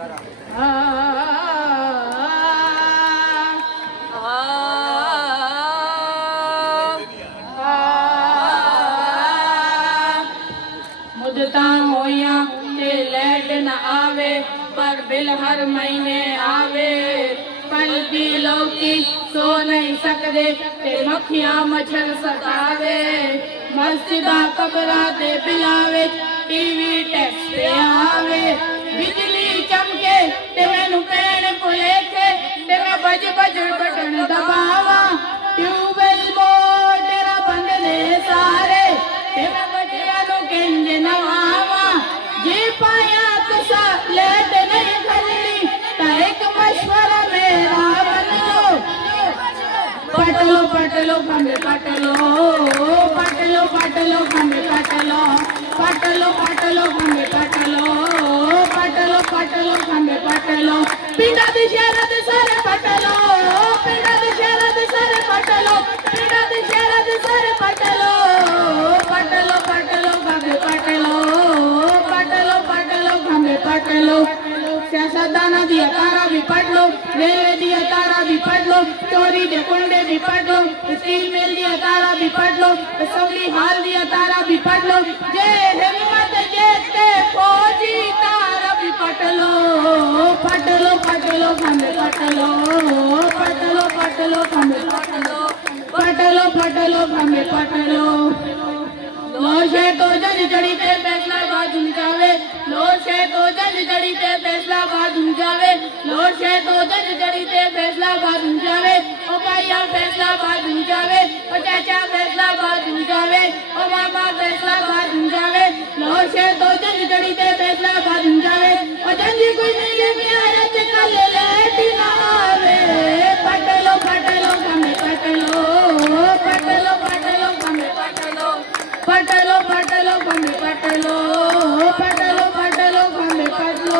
मुझता होया ते लैट न आवे पर बिल हर महीने आवे पल की लौकी सो नहीं सकते ते मक्खियां मच्छर सतावे मस्जिदा कबरा ते बिलावे टीवी टैक्स ते आवे बिजली चमके ते मैनू पैण भुलेखे ते मैं बज बज बटन दबावा ट्यूबवेल मोटर बंद ने सारे ते मैं बजिया नु किंज नवावा जी पाया तुसा लेट नहीं खलनी ता एक मशवरा मेरा बन लो पटलो पटलो खंबे पटलो पटलो पटलो खंबे पटलो पटलो पटलो खंबे पटलो पटलो पटलो खंबे पटलो पिंडा दी शहरा दे सारे पटलो पिंडा दी शहरा दे सारे पटलो पिंडा दी शहरा दे सारे पटलो पटलो पटलो खंबे पटलो पटलो पटलो खंबे पटलो सियासतदाना दिया तारा भी पढ़ लो रेलवे दिया तारा भी पढ़ लो चोरी दे कुंडे भी पढ़ लो स्टील मिल दिया तारा भी पढ़ लो असेंबली हाल दिया तारा भी पढ़ लो जे हिम्मत जेते फौजी तारा भी पढ़ लो पटलो पटलो खंबे पटलो पटलो पटलो खंबे पटलो पटलो पटलो खंबे पटलो लोशे तो जज जड़ी ते फैसला बाजुम जावे लोशे तो जज जड़ी ते फैसला बाजुम जावे लोशे तो जज जड़ी ते फैसला बाजुम जावे ओ भाईया फैसला बाजुम जावे ओ चाचा फैसला बाजुम जावे ओ मामा फैसला बाजुम जावे लोशे तो जज जड़ी ते फैसला बाजुम जावे ओ जंजी कोई नहीं लेके आया चक्का ले लेटी ना आवे पटलो पटलो खंबे पटलो पटलो पटलो खंबे पटलो पटलो पटलो खंबे पटलो पटलो पटलो खंबे पटलो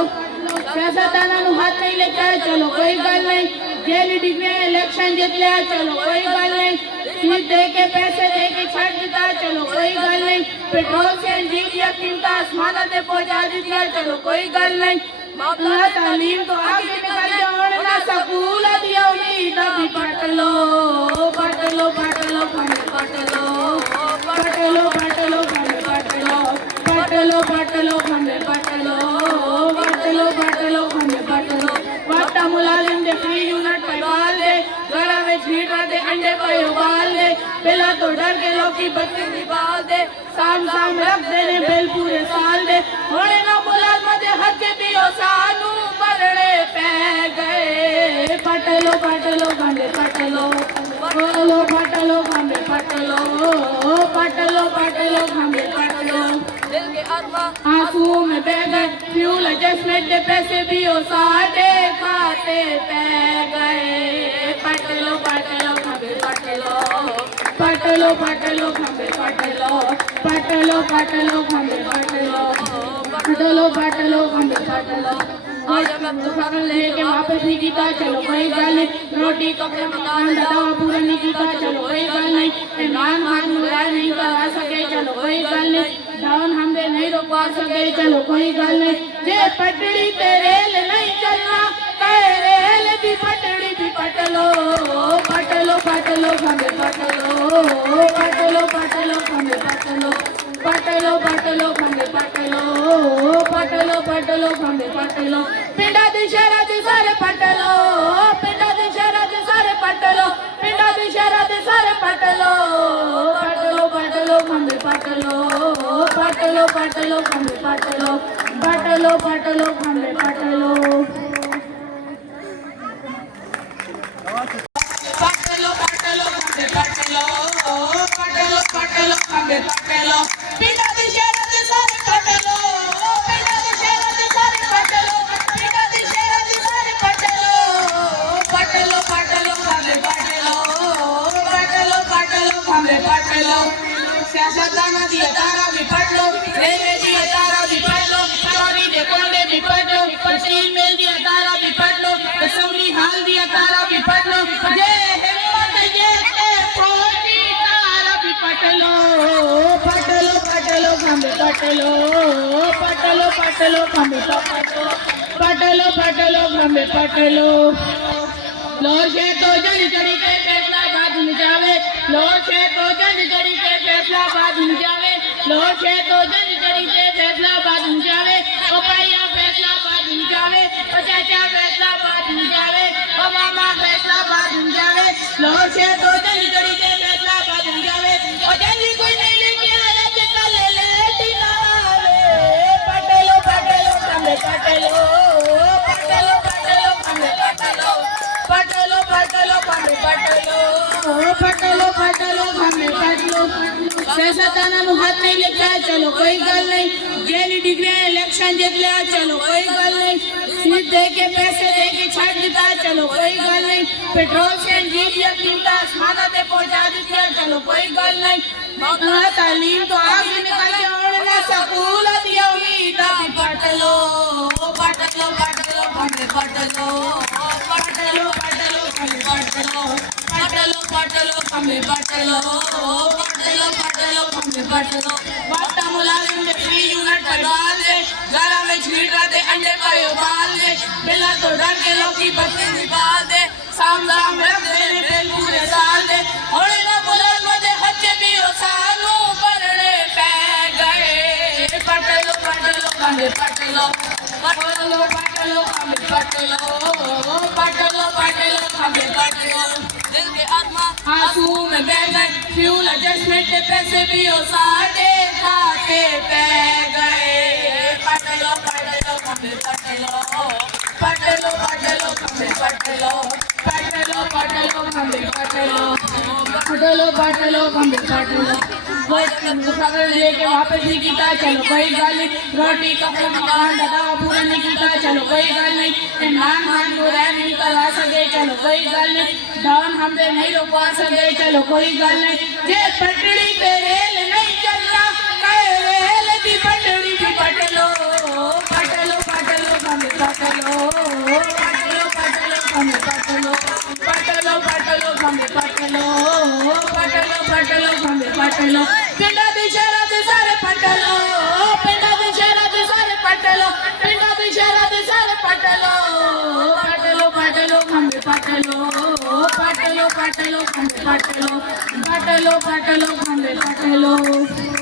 सियासतदाना नु हाथ नहीं लेके आए चलो कोई गल नहीं जेल डिग्री इलेक्शन जीत लिया चलो कोई गल नहीं सीट दे के पैसे दे के छड़ दिता चलो कोई गल नहीं पेट्रोल से डीजल या कीमत आसमान ते पहुंचा दिया चलो कोई गल नहीं मामला तालीम तो आगे निकल जाओ ना स्कूल दिया उम्मीद भी पटलो पटलो पटलो खंबे पटलो पटलो पटलो खंबे पटलो पटलो पटलो खंबे पटलो पटलो पटलो खंबे पटलो वाटा मुलाजिम दे फ्री यूनिट पे बाल दे घरा में हीटर दे अंडे पे उबाल दे पहला तो डर के लोग की बत्ती निकाल दे साम साम रख देने बिल पूरे साल दे होने ना मुलाजम दे हक भी ओ सानू मरने पे गए पटलो पटलो खंबे पटलो पटलो पटलो खंबे पटलो पटलो पटलो खंबे पटलो दिल के आंसू में बह गए फ्यूल एडजस्टमेंट के पैसे भी ओ साढ़े खाते पे गए पटलो पटलो खंबे पटलो पटलो पटलो खंबे पटलो पटलो पटलो खंबे पटलो पटलो पटलो खंबे पटलो आज मैं दुकान लेके वापस नहीं कीता चलो कोई गल नहीं रोटी कपड़े मकान दवा पूरा नहीं कीता चलो कोई गल नहीं मेहमान खान मुरा नहीं करा सके चलो कोई गल नहीं डाउन हमने नहीं रोकवा सके चलो कोई गल नहीं जे पटड़ी पे रेल नहीं चलना रेल भी पटड़ी भी पटलो पटलो पटलो खंबे पटलो पटलो पटलो खंबे पटलो पटलो पटलो खंबे पटलो पटलो पटलो खंबे पटलो पिंडा दी शहरा दे सारे पटलो पिंडा दी शहरा दे सारे पटलो पिंडा दी शहरा दे सारे पटलो पटलो पटलो खंबे पटलो पटलो पटलो खंबे पटलो पटलो पटलो खंबे पटलो पटलो पटलो खंबे पटलो पटलो पटलो खंबे पटलो पिंडा दी शहरा दे सारे पटलो पिंडा दी शहरा दे सारे पटलो पिंडा दी शहरा दे सारे पटलो पटलो पटलो खंबे पटलो पटलो पटलो खंबे पटलो सियासतदाना दिया तारा भी पढ़ लो रेलवे दिया तारा भी पढ़ लो चोरी दे कुंडे भी पढ़ लो स्टील मिल दिया तारा भी पढ़ लो असेंबली हाल दिया तारा भी पढ़ लो जे हिम्मत जेते फौजी तारा भी पटलो पटलो पटलो खंबे पटलो पटलो पटलो खंबे पटलो पटलो पटलो पटलो खंबे पटलो लोर है तो जज जड़ी के फैसला बाद में जावे लोर है तो जज जड़ी के फैसला बाद में जावे लोर है तो जज जड़ी के फैसला बाद में जावे ओ भैया फैसला बाद में जावे ओ चाचा फैसला बाद में जावे ओ मामा फैसला बाद में जावे लोर है तो जज जड़ी के फैसला बाद में जावे ओ जल्दी कोई नहीं लेके आया चिका ले ले दिलावे पटलो पटलो खंबे पटलो पटलो पटलो खंबे पटलो पटलो पटलो खंबे पटलो पटलो पटलो खंबे पटलो सियासतदान हाथ नहीं लिखा चलो कोई गल नहीं जेल डिग्री इलेक्शन जीत लिया चलो कोई गल नहीं सीट दे के पैसे दे के छाट दिता चलो कोई गल नहीं पेट्रोल से जीत या कीमत आसमान पे पहुंचा दिया चलो कोई गल नहीं तालीम तो आग निकाल के और ना स्कूल दिया उम्मीद पटलो पटलो पटलो खंबे पटलो पटलो पटलो खंबे पटलो पटलो पटलो खंबे पटलो पटलो पटलो खंबे पटलो बाटा मुलाजिम ने फ्री यूनिट डाल दे जरा में छीटा दे अंडे का उबाल दे बिला तो डर के लोग की बत्ती निकाल दे साम रख दे बेल पूरे साल दे होले ना बुलर मजे हच्चे भी हो सानू परने पै गए पटलो पटलो खंबे पटलो पटलो पटलो खंबे पटलो पटलो पटलो खंबे पटलो दिल के आत्मा आंसू में बह गए फ्यूल एडजस्टमेंट के पैसे भी हो साढ़े खाते पै गए पटलो पटलो खंबे पटलो पटलो पटलो खंबे पटलो पटलो पटलो खंबे पटलो पटलो पटलो खंबे पटलो खबर लेके वापस नहीं कीता चलो कोई गल नहीं रोटी कपड़ा मकान दादा पूरा नहीं कीता चलो कोई गल नहीं नान हान पूरा नहीं करवा सके चलो कोई गल नहीं डाउन हमसे नहीं रुकवा सके चलो कोई गल नहीं जे पटड़ी पे रेल नहीं चलना कहे रेल की पटड़ी भी पटलो पटलो पटलो खंबे पटलो पटलो पटलो खंबे पटलो पटलो पटलो खंबे पटलो पटलो पटलो खंबे पटलो पिंडा दी शहरा दे सारे पटलो पिंडा दी शहरा दे सारे पटलो पिंडा दी शहरा दे सारे पटलो पटलो पटलो खंबे पटलो पटलो पटलो खंबे पटलो पटलो पटलो खंबे पटलो